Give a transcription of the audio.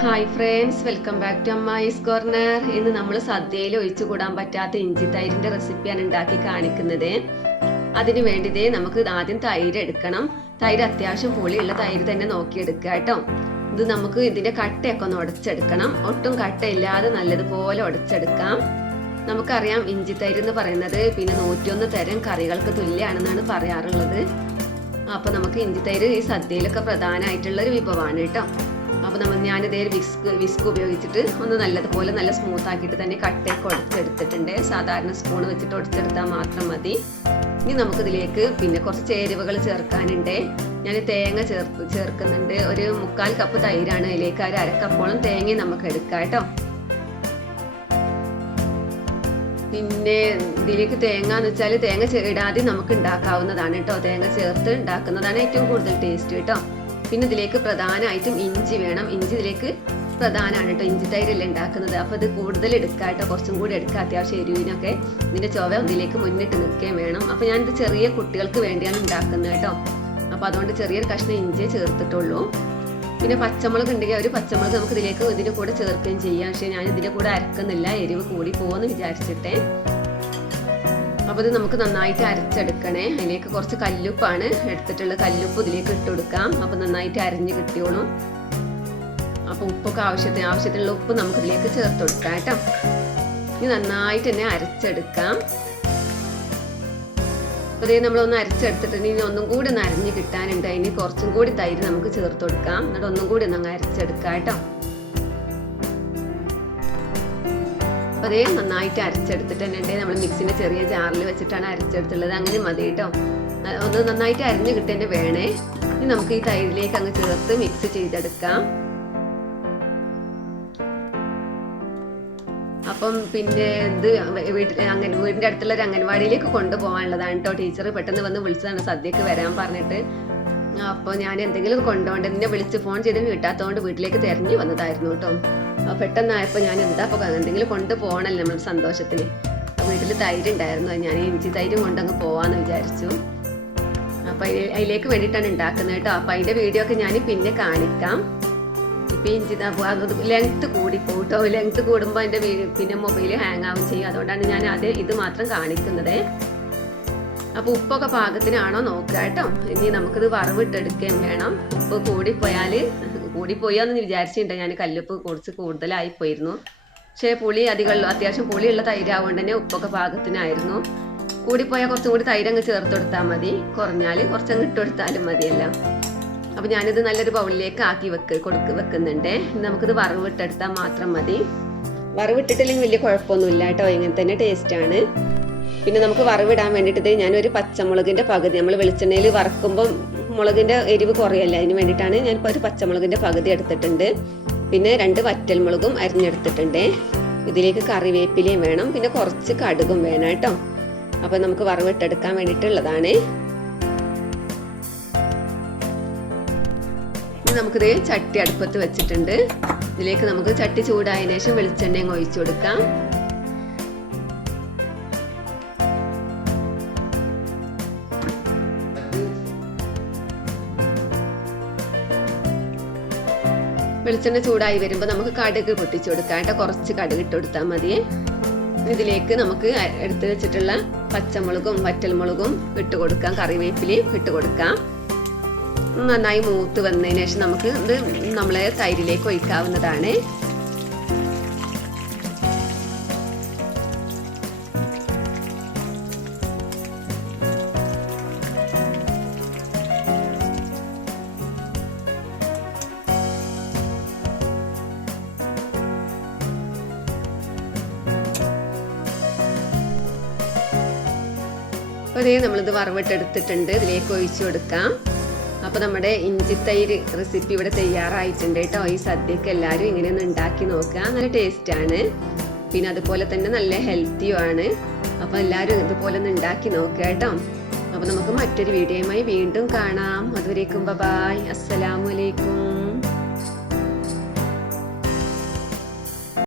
Hi friends, welcome back to അമ്മായിസ് corner. ഇന്ന് നമ്മൾ സദ്യയിൽ ഒഴിച്ചു കൂടാൻ പറ്റാത്ത ഇഞ്ചി തൈരിന്റെ റെസിപ്പിയാണ് ഉണ്ടാക്കി കാണിക്കുന്നത്. അതിന് വേണ്ടിയിട്ട് നമുക്ക് ആദ്യം തൈര് എടുക്കണം. തൈര് അത്യാവശ്യം പുളിയുള്ള തൈര് തന്നെ നോക്കിയെടുക്കുക കേട്ടോ. ഇത് നമുക്ക് ഇതിന്റെ കട്ടയൊക്കെ ഒന്ന് ഉടച്ചെടുക്കണം. ഒട്ടും കട്ടയില്ലാതെ നല്ലതുപോലെ ഉടച്ചെടുക്കാം. നമുക്കറിയാം ഇഞ്ചി തൈര് എന്ന് പറയുന്നത് പിന്നെ 101 തരം കറികൾക്ക് തുല്യമാണെന്നാണ് പറയാറുള്ളത്. അപ്പൊ നമുക്ക് ഇഞ്ചി തൈര് ഈ സദ്യയിലൊക്കെ പ്രധാനമായിട്ടുള്ള ഒരു വിഭവമാണ് കേട്ടോ. അപ്പോൾ ഞാനിതേ വിസ്ക് ഉപയോഗിച്ചിട്ട് ഒന്ന് നല്ലതുപോലെ നല്ല സ്മൂത്ത് ആക്കിയിട്ട് തന്നെ കട്ടയൊക്കെ ഉടച്ചെടുത്തിട്ടുണ്ട്. സാധാരണ സ്പൂൺ വെച്ചിട്ട് ഉടച്ചെടുത്താൽ മാത്രം മതി. ഇനി നമുക്കിതിലേക്ക് പിന്നെ കുറച്ച് ചേരുവകൾ ചേർക്കാനുണ്ട്. ഞാൻ തേങ്ങ ചേർക്കുന്നുണ്ട്. ഒരു 3/4 കപ്പ് തൈരാണ്. അതിലേക്ക് ഒരു 1/2 കപ്പോളം തേങ്ങ നമുക്ക് എടുക്കാം കേട്ടോ. പിന്നെ ഇതിലേക്ക് തേങ്ങ എന്ന് വെച്ചാൽ തേങ്ങ ഇടാതെ നമുക്ക് ഉണ്ടാക്കാവുന്നതാണ് കേട്ടോ. തേങ്ങ ചേർത്ത് ഉണ്ടാക്കുന്നതാണ് ഏറ്റവും കൂടുതൽ ടേസ്റ്റ് കേട്ടോ. പിന്നെ ഇതിലേക്ക് പ്രധാനമായിട്ടും ഇഞ്ചി വേണം. ഇഞ്ചി ഇതിലേക്ക് പ്രധാനമാണ് കേട്ടോ. ഇഞ്ചി തൈരല്ലേ ഉണ്ടാക്കുന്നത്. അപ്പോൾ ഇത് കൂടുതൽ എടുക്കാം കേട്ടോ. കുറച്ചും കൂടി എടുക്കുക. അത്യാവശ്യം എരിവിനൊക്കെ ഇതിൻ്റെ ചുവ ഇതിലേക്ക് മുന്നിട്ട് നിൽക്കുകയും വേണം. അപ്പോൾ ഞാനിത് ചെറിയ കുട്ടികൾക്ക് വേണ്ടിയാണ് ഉണ്ടാക്കുന്നത് കേട്ടോ. അപ്പോൾ അതുകൊണ്ട് ചെറിയൊരു കഷ്ണം ഇഞ്ചിയെ ചേർത്തിട്ടുള്ളൂ. പിന്നെ പച്ചമുളക് ഉണ്ടെങ്കിൽ ഒരു പച്ചമുളക് നമുക്ക് ഇതിൻ്റെ കൂടെ ചേർക്കുകയും ചെയ്യാം. പക്ഷേ ഞാൻ ഇതിൻ്റെ കൂടെ അരക്കുന്നില്ല, എരിവ് കൂടി പോകുമെന്ന് വിചാരിച്ചിട്ടേ. അപ്പോൾ ഇത് നമുക്ക് നന്നായിട്ട് അരച്ചെടുക്കണേ. അതിലേക്ക് കുറച്ച് കല്ലുപ്പാണ് എടുത്തിട്ടുള്ളത്. കല്ലുപ്പ് ഇതിലേക്ക് ഇട്ട് കൊടുക്കാം. അപ്പോൾ നന്നായിട്ട് അരഞ്ഞ് കിട്ടിയോളും. അപ്പോൾ ഉപ്പൊക്കെ ആവശ്യത്തിനുള്ള ഉപ്പ് നമുക്ക് ഇതിലേക്ക് ചേർത്ത് കൊടുക്കാം കേട്ടോ. ഇനി നന്നായിട്ട് തന്നെ അരച്ചെടുക്കാം. അപ്പോൾ ഇതേ നമ്മളൊന്ന് അരച്ചെടുത്തിട്ട് ഇനി ഒന്നും കൂടി ഒന്ന് അരഞ്ഞ് കിട്ടാനുണ്ട്. അതിന് കുറച്ചും കൂടി തൈര് നമുക്ക് ചേർത്ത് കൊടുക്കാം. എന്നിട്ട് ഒന്നും കൂടി ഒന്ന് അരച്ചെടുക്കാം കേട്ടോ. അപ്പോൾ അതേ നന്നായിട്ട് അരച്ചെടുത്തിട്ട് തന്നെ ഉണ്ട്. നമ്മൾ മിക്സിൻ്റെ ചെറിയ ജാറിൽ വെച്ചിട്ടാണ് അരച്ചെടുത്തുള്ളത്. അങ്ങനെ മതി കേട്ടോ. ഒന്ന് നന്നായിട്ട് അരിഞ്ഞ് കിട്ടേണ്ട വേണേ. ഇനി നമുക്ക് ഈ തൈരിലേക്ക് അങ്ങ് ചേർത്ത് മിക്സ് ചെയ്തെടുക്കാം. അപ്പം പിന്നെ ഇത് വീടിൻ്റെ അടുത്തുള്ള ഒരു അംഗൻവാടിയിലേക്ക് കൊണ്ടുപോകാനുള്ളതാണ് കേട്ടോ. ടീച്ചർ പെട്ടെന്ന് വന്ന് വിളിച്ചതാണ് സദ്യക്ക് വരാൻ പറഞ്ഞിട്ട്. അപ്പോൾ ഞാൻ എന്തെങ്കിലും കൊണ്ടുപോകേണ്ട എന്നെ വിളിച്ച് ഫോൺ ചെയ്ത് കിട്ടാത്തതുകൊണ്ട് വീട്ടിലേക്ക് തിരഞ്ഞു വന്നതായിരുന്നു കേട്ടോ. പെട്ടെന്നായപ്പോൾ ഞാൻ എന്തെങ്കിലും കൊണ്ടുപോകണല്ലോ നമ്മൾ സന്തോഷത്തിന്. വീട്ടിൽ തൈര് ഉണ്ടായിരുന്നു. ഞാൻ ഇഞ്ചി തൈരും കൊണ്ടങ്ങ് പോവാന്ന് വിചാരിച്ചു. അപ്പം അതിലേക്ക് വേണ്ടിയിട്ടാണ് ഉണ്ടാക്കുന്നത് കേട്ടോ. അപ്പം അതിൻ്റെ വീഡിയോ ഒക്കെ ഞാൻ പിന്നെ കാണിക്കാം. ഇപ്പം ഇഞ്ചി ലെങ്ത്ത് കൂടിപ്പോകും കേട്ടോ. ലെങ്ത്ത് കൂടുമ്പോൾ അതിൻ്റെ പിന്നെ മൊബൈൽ ഹാങ് ആവും ചെയ്യും. അതുകൊണ്ടാണ് ഞാൻ ഇത് മാത്രം കാണിക്കുന്നത്. അപ്പോൾ ഉപ്പൊക്കെ പാകത്തിനാണോ നോക്കുക കേട്ടോ. ഇനി നമുക്കിത് വറവിട്ടെടുക്കുകയും വേണം. ഉപ്പ് കൂടിപ്പോയാന്ന് വിചാരിച്ചിട്ടുണ്ട്. ഞാൻ കല്ലുപ്പ് കുറച്ച് കൂടുതലായി പോയിരുന്നു. പക്ഷേ അത്യാവശ്യം പുളിയുള്ള തൈരാവുകൊണ്ട് തന്നെ ഉപ്പൊക്കെ പാകത്തിനായിരുന്നു. കൂടിപ്പോയാൽ കുറച്ചും കൂടി തൈരങ്ങ് ചേർത്ത് കൊടുത്താൽ മതി. കുറഞ്ഞാൽ കുറച്ചങ്ങ് ഇട്ട് കൊടുത്താലും മതിയല്ല. അപ്പോൾ ഞാനിത് നല്ലൊരു ബൗളിലേക്ക് ആക്കി വെക്കുന്നുണ്ട്. നമുക്കിത് വറവിട്ടെടുത്താൽ മാത്രം മതി. വറവിട്ടിട്ടില്ലെങ്കിൽ വലിയ കുഴപ്പമൊന്നുമില്ല കേട്ടോ. ഇങ്ങനെ തന്നെ ടേസ്റ്റാണ്. പിന്നെ നമുക്ക് വറവിടാൻ വേണ്ടിയിട്ട് ഞാനൊരു പച്ചമുളകിൻ്റെ പകുതി, നമ്മൾ വെളിച്ചെണ്ണയിൽ വറക്കുമ്പം മുളകിൻ്റെ എരിവ് കുറയല്ല, അതിന് വേണ്ടിയിട്ടാണ് ഞാനിപ്പോൾ ഒരു പച്ചമുളകിൻ്റെ പകുതി എടുത്തിട്ടുണ്ട്. പിന്നെ 2 വറ്റൽമുളകും അരിഞ്ഞെടുത്തിട്ടുണ്ട്. ഇതിലേക്ക് കറിവേപ്പിലയും വേണം. പിന്നെ കുറച്ച് കടുകും വേണം കേട്ടോ. അപ്പോൾ നമുക്ക് വറവിട്ടെടുക്കാൻ വേണ്ടിയിട്ടുള്ളതാണ്. ഇനി നമുക്കിത് ചട്ടി അടുപ്പത്ത് വെച്ചിട്ടുണ്ട്. ഇതിലേക്ക് നമുക്ക് ചട്ടി ചൂടായതിനു ശേഷം വെളിച്ചെണ്ണയും ഒഴിച്ചു കൊടുക്കാം. വെളിച്ചെണ്ണ ചൂടായി വരുമ്പോൾ നമുക്ക് കടുക് പൊട്ടിച്ചു കൊടുക്കാം കേട്ടോ. കുറച്ച് കടുക് ഇട്ട് കൊടുത്താൽ മതിയേ. ഇതിലേക്ക് നമുക്ക് എടുത്ത് വെച്ചിട്ടുള്ള പച്ചമുളകും വറ്റൽമുളകും ഇട്ട് കൊടുക്കാം. കറിവേപ്പിലയും ഇട്ട് കൊടുക്കാം. നന്നായി മൂത്ത് വന്നതിന് ശേഷം നമുക്ക് ഇത് നമ്മളെ തൈരിലേക്ക് ഒഴിക്കാവുന്നതാണ്. അപ്പോൾ നമ്മളിത് വറവിട്ടെടുത്തിട്ടുണ്ട്. ഇതിലേക്ക് ഒഴിച്ചു കൊടുക്കാം. അപ്പോൾ നമ്മുടെ ഇഞ്ചിത്തൈര് റെസിപ്പി ഇവിടെ തയ്യാറായിട്ടുണ്ട് കേട്ടോ. ഈ സദ്യക്ക് എല്ലാവരും ഇങ്ങനെയൊന്ന് ഉണ്ടാക്കി നോക്കുക. നല്ല ടേസ്റ്റാണ്. പിന്നെ അതുപോലെ തന്നെ നല്ല ഹെൽത്തിയുമാണ്. അപ്പോൾ എല്ലാവരും ഇതുപോലെ ഒന്ന് ഉണ്ടാക്കി നോക്കുക കേട്ടോ. അപ്പോൾ നമുക്ക് മറ്റൊരു വീഡിയോയുമായി വീണ്ടും കാണാം. അതുവരേക്കും ബൈ. അസ്സലാമു അലൈക്കും.